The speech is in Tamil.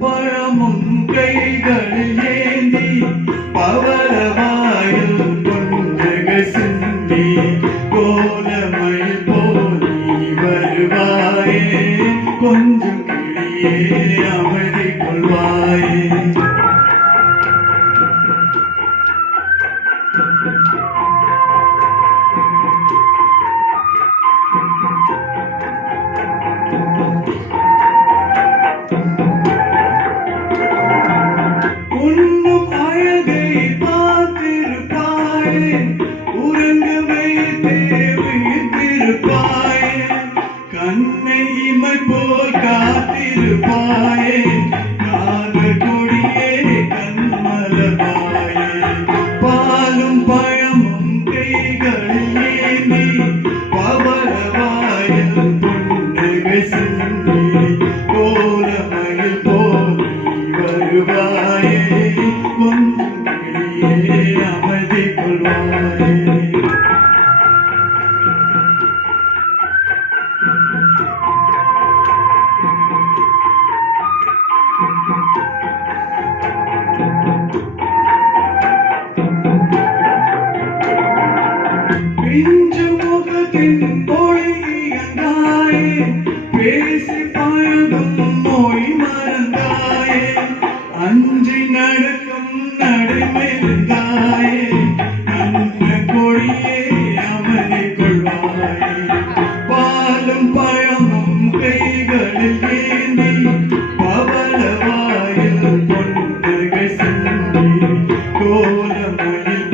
பழமும் கைகளில் ஏந்தி பவளவாயில் கொண்டகை சிந்தி கோலமயில் போல் நீ வருவாயே கொஞ்சம் கிளியே அமைதி கொள்வாயே உன்னும் அழகை பார்த்திருப்பாயே உறங்க வைத்தே விழித்திருப்பாயே கண்ணை இமை போல் காத்திருப்பாயே காதல் கொடியே கண்மலர்வாயே பாலும் பழமும் கைகளில் ஏந்தி பவளவாயில் புன்னகை சிந்தி கோலமயில் போல் வருவாயே கொஞ்சம் கிளியே அமைதி கொள்வாயே பிஞ்சு முகத்தின் மொழியந்தாயே பேசி பழகும் மொழி மறந்தாயே அஞ்சி நடக்கும் நடுமெழுந்தாயே நல்ல கொடியே அமைதி கொள்வாயே பாலும் பழமும் கைகளில் ஏந்தி பவளவாயில் பொன்னகை சிந்தி கோலமயில்